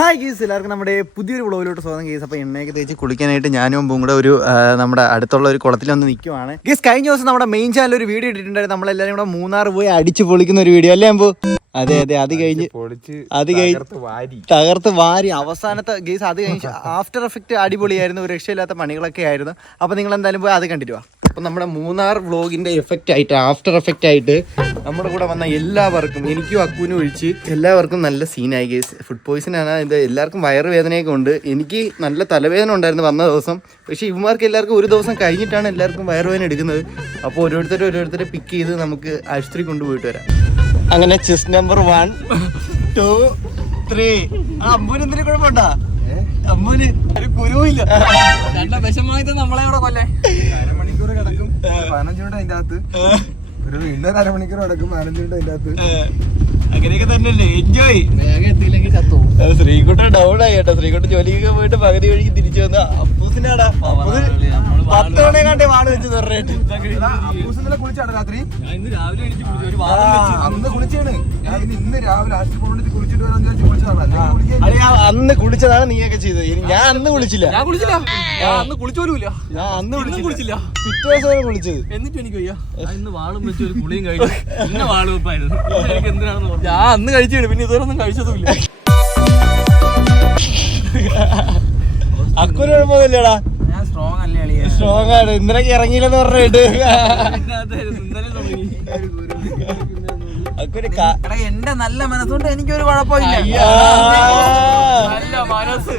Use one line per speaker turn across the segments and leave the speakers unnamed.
Hi ഗീസ് എല്ലാവർക്കും നമ്മുടെ പുതിയൊരു വ്ളോഗിലോട്ട് സ്വാഗതം ഗീസ് അപ്പോൾ എണ്ണയൊക്കെ തേച്ച് കുളിക്കാനായിട്ട് ഞാനും മുമ്പും കൂടെ ഒരു നമ്മുടെ അടുത്തുള്ള ഒരു കുളത്തിൽ വന്ന് നിൽക്കുവാണ്. ഗീസ് കഴിഞ്ഞ ദിവസം നമ്മുടെ മെയിൻ ചാനൽ ഒരു വീഡിയോ ഇട്ടിട്ടുണ്ടായിരുന്നു. നമ്മളെല്ലാവരും കൂടെ മൂന്നാർ പോയി അടിച്ച് പൊളിക്കുന്ന ഒരു വീഡിയോ അല്ലേ അമ്പു? അതെ അതെ അത് കഴിഞ്ഞ് അത് കഴിഞ്ഞ്
തകർത്ത് വാരി.
തകർത്ത് വാരി. അവസാനത്തെ ഗീസ് അത് കഴിഞ്ഞ് ആഫ്റ്റർ എഫക്റ്റ് അടിപൊളിയായിരുന്നു. ഒരു രക്ഷയില്ലാത്ത പണികളൊക്കെ ആയിരുന്നു. അപ്പോൾ നിങ്ങൾ എന്തായാലും പോയി അത് കണ്ടിട്ട് വാ. അപ്പം നമ്മുടെ മൂന്നാർ വ്ളോഗിന്റെ എഫക്റ്റ് ആയിട്ട് ആഫ്റ്റർ എഫക്റ്റ് ആയിട്ട് നമ്മുടെ കൂടെ വന്ന എല്ലാവർക്കും എനിക്കും അക്കുവിനും ഒഴിച്ച് എല്ലാവർക്കും നല്ല സീനായി കേസ് ഫുഡ് പോയിസൺ ആണ്. ഇത് എല്ലാവർക്കും വയറുവേദനയൊക്കെ ഉണ്ട്. എനിക്ക് നല്ല തലവേദന ഉണ്ടായിരുന്നു വന്ന ദിവസം. പക്ഷേ ഇവന്മാർക്ക് എല്ലാവർക്കും ഒരു ദിവസം കഴിഞ്ഞിട്ടാണ് എല്ലാവർക്കും വയറുവേദന എടുക്കുന്നത്. അപ്പോൾ ഓരോരുത്തരും ഓരോരുത്തരെ പിക്ക് ചെയ്ത് നമുക്ക് ആശുപത്രി കൊണ്ടുപോയിട്ട് വരാം. അങ്ങനെ chess number one two three അമ്പൂന് എന്തിനു കുഴപ്പമുണ്ടാ? അമ്മൂന് ഒരു കുരുവില്ല
നമ്മളെ ഇവിടെ കൊല്ലേ.
അരമണിക്കൂർ കിടക്കും. പതിനഞ്ച് മിനിറ്റ് അതിന്റെ അകത്ത്. ഒരു വീണ്ടും ഒരു അരമണിക്കൂർ കിടക്കും മാനേജ്മെന്റ് അതിന്റെ അകത്ത്
അങ്ങനെയൊക്കെ തന്നെയല്ലേ. എൻജോയ്
വേഗം എത്തിയില്ലെങ്കിൽ ചത്തു
ശ്രീകുട്ടൻ ഡൗൺ ആയിട്ടോ കേട്ടോ. ശ്രീകുട്ടൻ ജോലിക്കൊക്കെ പോയിട്ട് പകുതി വഴിക്ക് തിരിച്ചു വന്ന. അപ്പൂസിനാടാ. അപ്പൂസ്. പത്ത് മണി കണ്ടേ വാണ് വെച്ച്
കുളിച്ചാണ് രാത്രി.
ഇന്ന് രാവിലെ എനിക്ക് കുടിച്ചു ഒരു
ആ, അന്ന് കുളിച്ചാണ്. ഇന്ന് രാവിലെ ആശുപത്രി കുളിച്ചിട്ട് വരാൻ വിചാരിച്ച്
അന്ന് കുളിച്ചതാണ് നീയൊക്കെ ചെയ്തത്. ഇനി ഞാൻ അന്ന് കുളിച്ചില്ല.
ഞാൻ കുളിച്ചില്ല. അന്ന് കുളിച്ചോലുമില്ല
ഞാൻ അന്ന് കുളിച്ചില്ല. പിറ്റേ ദിവസമാണ് കുളിച്ചത്.
എന്നിട്ട് എനിക്ക് വയ്യ. ഇന്ന് വാളും വെച്ച് ഒരു കുളിയും കഴിച്ചു ഇന്ന വാളും വെപ്പായിരുന്നു. എനിക്ക് എന്തിനാണെന്ന് ഞാൻ അന്ന് കഴിച്ചു പിന്നെ ഇതുവരെ ഒന്നും കഴിച്ചതുമില്ല.
കുഴപ്പമൊന്നുമില്ലടാ.
ഞാൻ സ്ട്രോങ്
സ്ട്രോങ് ആണ് ഇന്നലെ ഇറങ്ങിയില്ലെന്ന് പറഞ്ഞിട്ട്.
എന്റെ നല്ല മനസ്സുകൊണ്ട് എനിക്കൊരു കുഴപ്പമില്ല.
അയ്യാ.
നല്ല മനസ്സ്.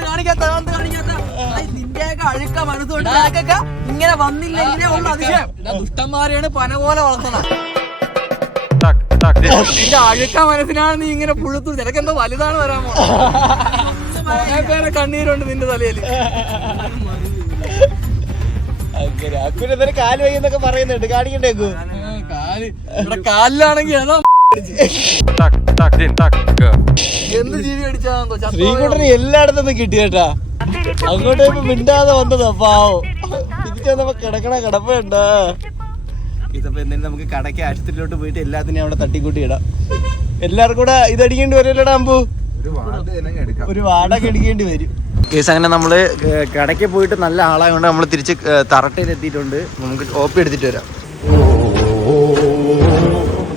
കാണിക്കാത്ത? കാണിക്കാത്ത? നിന്റെയൊക്കെ അഴുക്ക മനസ്സുകൊണ്ട് നിനക്കൊക്കെ ഇങ്ങനെ വന്നില്ലെങ്കിലേ ഉള്ളു അതിശയം.
ദുഷ്ടന്മാരെയാണ് പന പോലെ വളർത്തണം നിന്റെ അഴുക്ക മനസ്സിനാണ് നീ ഇങ്ങനെ പുഴുത്തു. നിനക്ക് നിനക്കെന്തോ വലുതാണ് വരാമോ പേരെ കണ്ണീരുണ്ട് നിന്റെ തലയിൽ.
അങ്ങനെ. തന്നെ കാൽ എന്നൊക്കെ പറയുന്നുണ്ട്.
കാൽ ഇവിടെ കാലിലാണെങ്കിൽ അതാ എന്ത് ജീവി
ശ്രീകുട്ടന് എല്ലായിടത്തും കിട്ടിയേട്ടാ കിട്ടി കേട്ടാ. അങ്ങോട്ട് മിണ്ടാതെ വന്നതാ പാവോ. തിരിച്ചു വന്നപ്പോ കിടക്കണ കിടപ്പുണ്ട്. ഇതിപ്പോ എന്തായാലും നമുക്ക് കടയ്ക്ക് ആശുപത്രിയിലോട്ട് പോയിട്ട് എല്ലാത്തിനെയും അവിടെ തട്ടിക്കൂട്ടി ഇടാം. എല്ലാവർക്കും കൂടെ ഇതടിക്കേണ്ടി വരുമല്ലോടാ അമ്പു?
ഒരു
വാടക എടുക്കേണ്ടി വരും. കേസ് അങ്ങനെ നമ്മൾ കടയ്ക്ക് പോയിട്ട് നല്ല ആളായതുകൊണ്ട് നമ്മൾ തിരിച്ച് തറട്ടയിൽ എത്തിയിട്ടുണ്ട് നമുക്ക് കോപ്പി എടുത്തിട്ട് വരാം.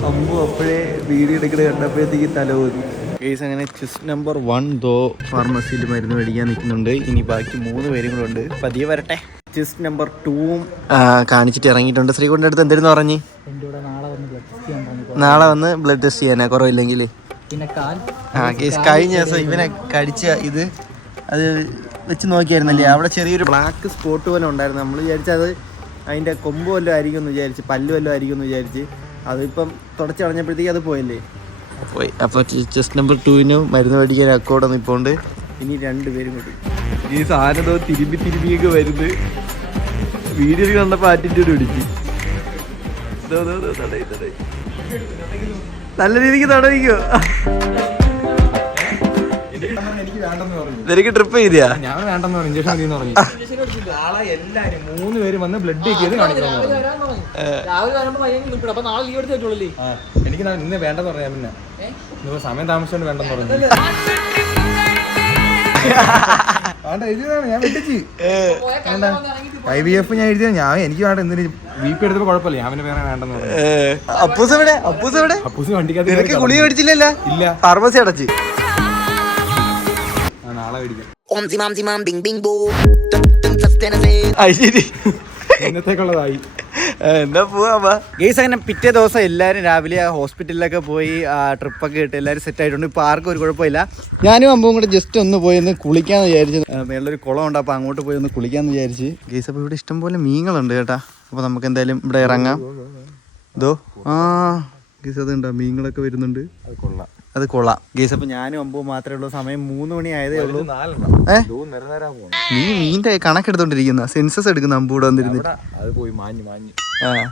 അമ്പു അപ്പോഴേ വീഡിയോ എടുക്കണ കണ്ടപ്പോഴത്തേക്ക് തലപോതി കേസ് അങ്ങനെ ചെസ് നമ്പർ വൺ ദോ ഫാർമസിയിൽ മരുന്ന് മേടിക്കാൻ നിൽക്കുന്നുണ്ട്. ഇനി ബാക്കി മൂന്ന് പേരും കൂടെ ഉണ്ട്. പതിയെ വരട്ടെ. ചെസ് നമ്പർ ടൂവും കാണിച്ചിട്ട് ഇറങ്ങിയിട്ടുണ്ട്. ശ്രീകുട്ടിന്റെ അടുത്ത് എന്തായിരുന്നു പറഞ്ഞ്? നാളെ വന്ന് ബ്ലഡ് ടെസ്റ്റ് ചെയ്യാനാ? കുറവില്ലെങ്കിൽ
പിന്നെ കാൽ.
ആ കേസ് കഴിഞ്ഞ ദിവസം ഇവനെ കടിച്ച ഇത് അത് വെച്ച് നോക്കിയായിരുന്നല്ലേ? അവിടെ ചെറിയൊരു ബ്ലാക്ക് സ്പോട്ട് പോലെ ഉണ്ടായിരുന്നു. നമ്മൾ വിചാരിച്ചത് അതിന്റെ കൊമ്പ് വല്ലതും ആയിരിക്കും എന്ന് വിചാരിച്ച് പല്ല് വല്ലതും ആയിരിക്കും എന്ന് വിചാരിച്ച്. അതിപ്പം തുടച്ച് കളഞ്ഞപ്പോഴത്തേക്ക് അത് പോയല്ലേ? പോയി അപ്പോൾ ചെസ്റ്റ് നമ്പർ ടുവിന് മരുന്ന് മേടിക്കാൻ അക്കോടെ ഉണ്ട് ഇനി രണ്ടുപേരും കൂടി. ഈ സാധനം തിരുമ്പി തിരുമ്പിയൊക്കെ വരുന്നത് വീഡിയോ കണ്ടപ്പോൾ ആറ്റിറ്റ്യൂഡ് പിടിച്ച്. നല്ല രീതിക്ക് തടവിക്കോ
പറഞ്ഞു.
നിനക്ക് ട്രിപ്പ് ചെയ്തിയാ?
ഞാൻ വേണ്ടെന്ന് പറഞ്ഞു ഇഞ്ചക്ഷൻ മതി പറഞ്ഞു. നാളെ എല്ലാരും മൂന്ന് പേര് വന്ന് ബ്ലഡ് ചെക്ക്
വെച്ചോളല്ലേ
എനിക്ക് ഇന്ന് വേണ്ടെന്ന് പറയാം പിന്നെ. ഇന്ന് സമയം താമസിച്ചോണ്ട് വേണ്ടെന്ന് പറഞ്ഞു. വേണ്ട എഴുതിയതാണ്. ഞാൻ വെട്ടിച്ച്. ഐ വി എഫ് ഞാൻ എഴുതിയ ഞാൻ എനിക്ക് വേണ്ട എന്തിന്? വി പി എടുത്തപ്പോ കുഴപ്പമില്ല. ഞാൻ പിന്നെ വേറെ വേണ്ടെന്ന് പറഞ്ഞു.
അപ്പൂസ് എവിടെ? അപ്പൂസ് എവിടെ?
അപ്പൂസ് വണ്ടിക്കകത്ത്
ഗുളിക മേടിച്ചില്ലല്ലോ
ഇല്ല.
ഫാർമസി അടച്ച്.
ഇന്നത്തേക്കുള്ളതായി.
എന്താ പോവാ ഗെയ്സ് അങ്ങനെ പിറ്റേ ദിവസം എല്ലാവരും രാവിലെ ആ ഹോസ്പിറ്റലിലൊക്കെ പോയി ആ ട്രിപ്പൊക്കെ ഇട്ട് എല്ലാവരും സെറ്റ് ആയിട്ടുണ്ട്. ഇപ്പോൾ ആർക്കും ഒരു കുഴപ്പമില്ല. ഞാനും അമ്പും കൂടെ ജസ്റ്റ് ഒന്ന് പോയി ഒന്ന് കുളിക്കാന്ന് വിചാരിച്ചു. മേളിലൊരു കുളം ഉണ്ട് അപ്പോൾ അങ്ങോട്ട് പോയി ഒന്ന് കുളിക്കാന്ന് വിചാരിച്ച്. ഗെയ്സ് അപ്പോൾ ഇവിടെ ഇഷ്ടംപോലെ മീനുകളുണ്ട് കേട്ടാ. അപ്പോൾ നമുക്ക് എന്തായാലും ഇവിടെ ഇറങ്ങാം. ഇതോ ആ ഗെയ്സ് അതുണ്ടോ? മീനുകളൊക്കെ വരുന്നുണ്ട്.
അത് കൊള്ളാം.
അത് കൊള്ളാം. ഗീസ് അപ്പൊ ഞാനും അമ്പും മാത്രമേ ഉള്ളൂ. സമയം മൂന്ന് മണി ആയതേ ഉള്ളൂ. നീ മീന്റെ കണക്കെടുത്തോണ്ടിരിക്കുന്ന. സെൻസസ് എടുക്കുന്ന അമ്പു വന്നിരുന്നിട്ട്.
അത് പോയി മാഞ്ഞു മാഞ്ഞു.
ആ.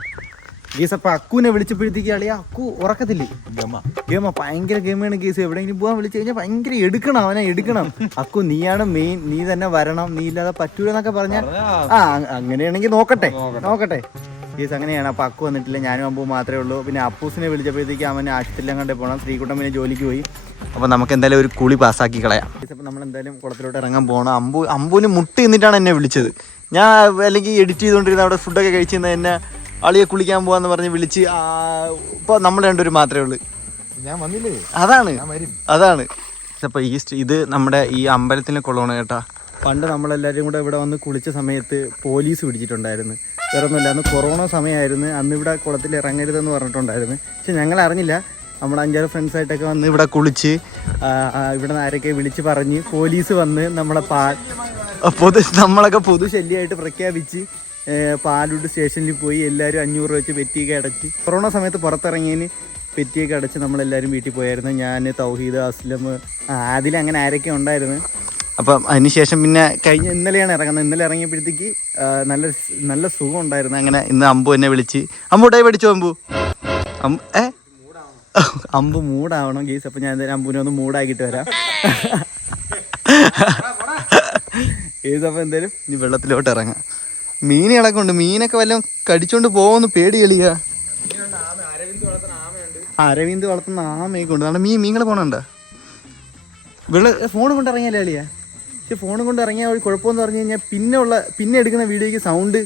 ഗീസ് അപ്പൊ അക്കുവിനെ വിളിച്ചപ്പോഴത്തേക്ക് അളിയ അക്കു ഉറക്കത്തില്ലേ?
ഗമ.
ഭയങ്കര ഗെയിമാണ് ഗീസ്. എവിടെയെങ്കിലും പോകാൻ വിളിച്ചു കഴിഞ്ഞാൽ ഭയങ്കര എടുക്കണം അവനെ എടുക്കണം. അക്കു നീയാണ് മെയിൻ നീ തന്നെ വരണം. നീ ഇല്ലാതെ പറ്റൂലെന്നൊക്കെ പറഞ്ഞ ആ അങ്ങനെയാണെങ്കിൽ നോക്കട്ടെ. നോക്കട്ടെ. കേസ് അങ്ങനെയാണ്. അപ്പോൾ അക്കു വന്നിട്ടില്ല ഞാനും അമ്പു മാത്രമേ ഉള്ളൂ. പിന്നെ അപ്പൂസിനെ വിളിച്ചപ്പോഴത്തേക്ക് അവൻ ആശുപത്രിയിലും കണ്ടേ പോകണം ശ്രീകുട്ടൻ പിന്നെ ജോലിക്ക് പോയി. അപ്പോൾ നമുക്ക് എന്തായാലും ഒരു കുളി പാസ്സാക്കി കളയാം. ഇപ്പം നമ്മൾ എന്തായാലും കുളത്തിലോട്ട് ഇറങ്ങാൻ പോകണം അമ്പു അമ്പുവിന് മുട്ടി നിന്നിട്ടാണ് എന്നെ വിളിച്ചത്. ഞാൻ അല്ലെങ്കിൽ എഡിറ്റ് ചെയ്തുകൊണ്ടിരുന്ന അവിടെ ഫുഡൊക്കെ കഴിച്ചിരുന്ന എന്നെ അളിയെ കുളിക്കാൻ പോകാന്ന് പറഞ്ഞ് വിളിച്ച് ഇപ്പോൾ നമ്മൾ രണ്ടുപേരും മാത്രമേ ഉള്ളൂ.
ഞാൻ വന്നില്ലേ?
അതാണ്. അതാണ്. അപ്പോൾ ഈ ഇത് നമ്മുടെ ഈ അമ്പലത്തിലെ കുളമാണ് കേട്ടാ. പണ്ട് നമ്മളെല്ലാവരും കൂടെ ഇവിടെ വന്ന് കുളിച്ച സമയത്ത് പോലീസ് പിടിച്ചിട്ടുണ്ടായിരുന്നു. വേറെ ഒന്നുമില്ല അന്ന് കൊറോണ സമയമായിരുന്നു. അന്ന് ഇവിടെ കുളത്തിൽ ഇറങ്ങരുതെന്ന് പറഞ്ഞിട്ടുണ്ടായിരുന്നു. പക്ഷെ ഞങ്ങൾ അറിഞ്ഞില്ല. നമ്മൾ അഞ്ചാറ് ഫ്രണ്ട്സായിട്ടൊക്കെ വന്ന് ഇവിടെ കുളിച്ച് ഇവിടെ നിന്ന് ആരൊക്കെ വിളിച്ച് പറഞ്ഞ് പോലീസ് വന്ന് നമ്മളെ പാ പൊതു നമ്മളൊക്കെ പൊതുശല്യമായിട്ട് പ്രഖ്യാപിച്ച് പാലൂട് സ്റ്റേഷനിൽ പോയി എല്ലാവരും അഞ്ഞൂറ് രൂപ വെച്ച് പെറ്റിയൊക്കെ അടച്ച് കൊറോണ സമയത്ത് പുറത്തിറങ്ങിയതിന് പെറ്റിയൊക്കെ അടച്ച് നമ്മളെല്ലാവരും വീട്ടിൽ പോയായിരുന്നു. ഞാൻ തൗഹീദ് അസ്ലം അതിൽ അങ്ങനെ ആരൊക്കെ ഉണ്ടായിരുന്നു. അപ്പം അതിനുശേഷം പിന്നെ കഴിഞ്ഞ ഇന്നലെയാണ് ഇറങ്ങുന്നത്. ഇന്നലെ ഇറങ്ങിയപ്പോഴത്തേക്ക് നല്ല നല്ല സുഖം ഉണ്ടായിരുന്നു. അങ്ങനെ ഇന്ന് അമ്പു എന്നെ വിളിച്ച് അമ്പു ഡൈ പഠിച്ചോ അമ്പു? ഏ? അമ്പു മൂടാവണം ഗീസ്. അപ്പം ഞാൻ എന്തായാലും അമ്പുവിനെ ഒന്ന് മൂടാക്കിയിട്ട് വരാം. ഗീസ് അപ്പം എന്തായാലും ഇനി വെള്ളത്തിലോട്ട് ഇറങ്ങാം. മീനുകളൊക്കെ ഉണ്ട്. മീനൊക്കെ വല്ലതും കടിച്ചോണ്ട് പോകുമെന്ന് പേടി കളിയ. അരവിന്ദ് വളർത്തുന്ന ആമയൊക്കെ ഉണ്ട്. നമ്മുടെ മീൻ മീങ്ങൾ പോണുണ്ടോ? വെള്ള ഫോൺ കൊണ്ട് ഇറങ്ങിയല്ലേ അളിയാ പക്ഷെ ഫോണും കൊണ്ട് ഇറങ്ങിയ ഒരു കുഴപ്പമെന്ന് പറഞ്ഞു കഴിഞ്ഞാൽ പിന്നെ ഉള്ള പിന്നെ എടുക്കുന്ന വീഡിയോയ്ക്ക് സൗണ്ട്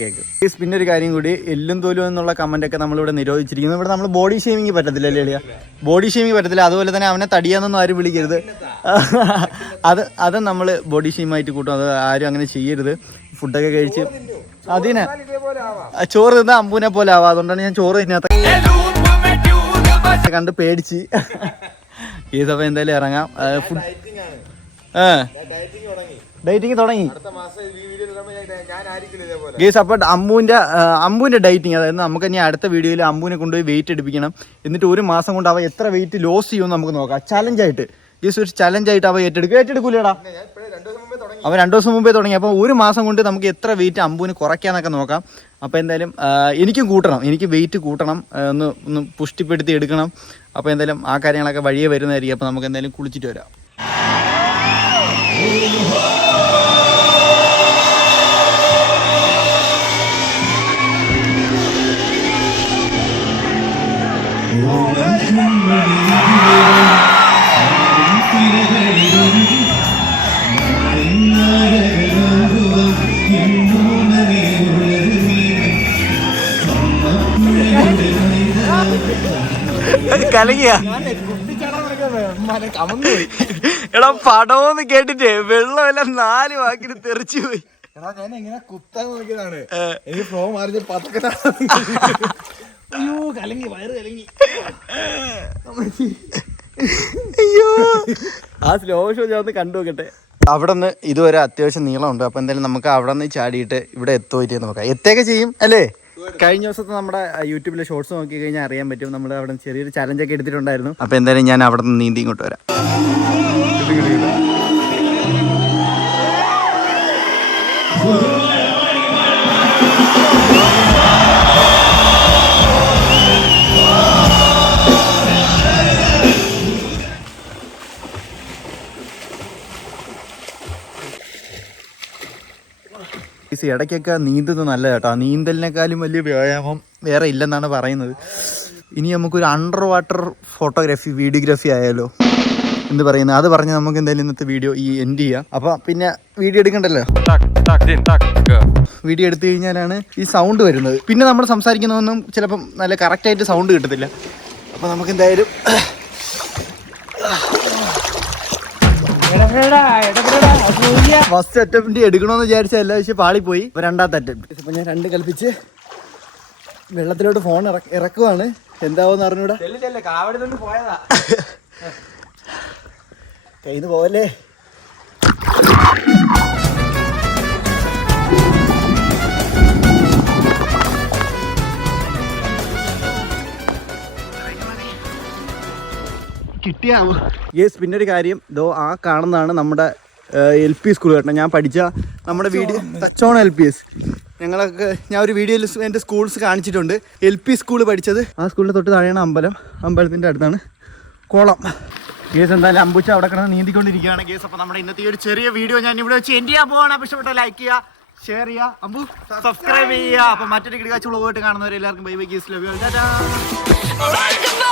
കേൾക്കും. പിന്നെ ഒരു കാര്യം കൂടി എല്ലും തോലും എന്നുള്ള കമന്റ് ഒക്കെ നമ്മളിവിടെ നിരോധിച്ചിരിക്കുന്നു. ഇവിടെ നമ്മൾ ബോഡി ഷേമിങ് പറ്റത്തില്ല അല്ലേ ബോഡി ഷേമിങ് പറ്റത്തില്ല. അതുപോലെ തന്നെ അവനെ തടിയാന്നൊന്നും ആരും വിളിക്കരുത്. അത് അത് നമ്മൾ ബോഡി ഷെയിമായിട്ട് കൂട്ടും. അത് ആരും അങ്ങനെ ചെയ്യരുത്. ഫുഡൊക്കെ കഴിച്ച് അതിനെ ചോറ് തിന്ന അമ്പൂനെ പോലെ ആവാം. അതുകൊണ്ടാണ് ഞാൻ ചോറ് തിന്നാത്ത കണ്ട് പേടിച്ച്. ഈ സഭ എന്തായാലും ഇറങ്ങാം. ഫുഡ് ഏ ഡേറ്റിങ് തുടങ്ങി. ഗേസ് അപ്പോൾ അമ്പൂന്റെ അമ്പൂന്റെ ഡേറ്റിംഗ് അതായത് നമുക്ക് ഇനി അടുത്ത വീഡിയോയിൽ അമ്മുവിനെ കൊണ്ടുപോയി വെയിറ്റ് എടുപ്പിക്കണം. എന്നിട്ട് ഒരു മാസം കൊണ്ട് അവ എത്ര വെയിറ്റ് ലോസ് ചെയ്യുമെന്ന് നമുക്ക് നോക്കാം. ചലഞ്ചായിട്ട് ഗേസ് ഒരു ചലഞ്ചായിട്ട് അവ ഏറ്റെടുക്കും. ഏറ്റെടുക്കൂലേടാ. അവൻ രണ്ടു ദിവസം മുമ്പേ തുടങ്ങി. അപ്പോൾ ഒരു മാസം കൊണ്ട് നമുക്ക് എത്ര വെയിറ്റ് അമ്പൂന് കുറയ്ക്കാന്നൊക്കെ നോക്കാം. അപ്പോൾ എന്തായാലും എനിക്കും കൂട്ടണം. എനിക്ക് വെയിറ്റ് കൂട്ടണം. ഒന്ന് ഒന്ന് പുഷ്ടിപ്പെടുത്തി എടുക്കണം. അപ്പോൾ എന്തായാലും ആ കാര്യങ്ങളൊക്കെ വഴിയെ വരുന്നതായിരിക്കും. അപ്പോൾ നമുക്ക് എന്തായാലും കുളിച്ചിട്ട് വരാം. കലങ്ങിയ? എടാ പടമെന്ന് കേട്ടിട്ട് വെള്ളമെല്ലാം നാല് വാക്കിന് തെറിച്ചു പോയി.
എടാ ഞാൻ എങ്ങനെ കുത്താൻ നോക്കിയതാണ്. എനിക്ക് ഫ്ലോ മാറി പതൊക്കെ
അയ്യോ കലങ്ങി വയറ് കലങ്ങി. അയ്യോ. ആ സ്ലോ ഷോ ഞാൻ ഒന്ന് കണ്ടു നോക്കട്ടെ. അവിടെ നിന്ന് ഇതുവരെ അത്യാവശ്യം നീളമുണ്ട്. അപ്പോൾ എന്തായാലും നമുക്ക് അവിടെ നിന്ന് ചാടിയിട്ട് ഇവിടെ എത്തുമായിട്ട് നോക്കാം. എത്തേക്കെ ചെയ്യും അല്ലേ? കഴിഞ്ഞ ദിവസത്തെ നമ്മുടെ യൂട്യൂബിലെ ഷോർട്സ് നോക്കി കഴിഞ്ഞാൽ അറിയാൻ പറ്റും. നമ്മൾ അവിടെ ചെറിയൊരു ചെറിയൊരു ചലഞ്ചൊക്കെ എടുത്തിട്ടുണ്ടായിരുന്നു. അപ്പോൾ എന്തായാലും ഞാൻ അവിടെ നിന്ന് നീന്തി ഇങ്ങോട്ട് വരാം. ഈ ഇടയ്ക്കൊക്കെ നീന്തുന്നത് നല്ല കേട്ടോ. നീന്തലിനേക്കാളും വലിയ വ്യായാമം വേറെ ഇല്ലെന്നാണ് പറയുന്നത്. ഇനി നമുക്കൊരു അണ്ടർ വാട്ടർ ഫോട്ടോഗ്രാഫി വീഡിയോഗ്രാഫി ആയാലോ? എന്ത് പറയുന്നത് അത് പറഞ്ഞ് നമുക്ക് എന്തായാലും ഇന്നത്തെ വീഡിയോ ഈ എൻഡ് ചെയ്യാം. അപ്പൊ പിന്നെ വീഡിയോ എടുക്കണ്ടല്ലോ? വീഡിയോ എടുത്തു കഴിഞ്ഞാലാണ് ഈ സൗണ്ട് വരുന്നത്. പിന്നെ നമ്മൾ സംസാരിക്കുന്നതൊന്നും ചിലപ്പം നല്ല കറക്റ്റായിട്ട് സൗണ്ട് കിട്ടത്തില്ല. അപ്പൊ നമുക്ക് എന്തായാലും ഫസ്റ്റ് അറ്റംപ്റ്റ് എടുക്കണമെന്ന് വിചാരിച്ച എല്ലാ പക്ഷേ പാളിപ്പോയി. ഇപ്പൊ രണ്ടാമത്തെ അറ്റംപ്റ്റ് ഇപ്പൊ ഞാൻ രണ്ട് കൽപ്പിച്ച് വെള്ളത്തിലോട്ട് ഫോൺ ഇറക്കുവാണ്. എന്താവോന്ന് അറിഞ്ഞൂടാ?
പോയതാ
കയ്യിൽ നിന്ന് പോവല്ലേ കിട്ടിയാവോ യെസ് പിന്നെ ഒരു കാര്യം. ഇതോ ആ കാണുന്നതാണ് നമ്മുടെ എൽ പി സ്കൂൾ കേട്ടോ. ഞാൻ പഠിച്ച നമ്മുടെ വീഡിയോ ടച്ചോൺ എൽ പി എസ് ഞങ്ങളൊക്കെ ഞാൻ ഒരു വീഡിയോയിൽ എന്റെ സ്കൂൾസ് കാണിച്ചിട്ടുണ്ട്. എൽ പി സ്കൂൾ പഠിച്ചത്. ആ സ്കൂളിൽ തൊട്ട് താഴെയാണ് അമ്പലം. അമ്പലത്തിന്റെ അടുത്താണ് കോളം. കേസ് എന്തായാലും അമ്പുച്ച അവിടെ കിടന്ന് നീന്തിക്കൊണ്ടിരിക്കുകയാണ്. കേസ് അപ്പോൾ നമ്മുടെ ഇന്നത്തെ ഈ ഒരു ചെറിയ വീഡിയോ ഞാൻ ഇവിടെ വെച്ച് എന്റെ ചെയ്യാൻ പോവാണ്. അപ്പോൾ ഇഷ്ടപ്പെട്ട ലൈക്ക് ചെയ്യുക ഷെയർ ചെയ്യുക. അമ്പു സബ്സ്ക്രൈബ് ചെയ്യുക. അപ്പം മറ്റൊരു കിടക്കാച്ചുള്ള പോയിട്ട് കാണുന്നവരെ എല്ലാവർക്കും ബൈ ബൈ
കേസ് a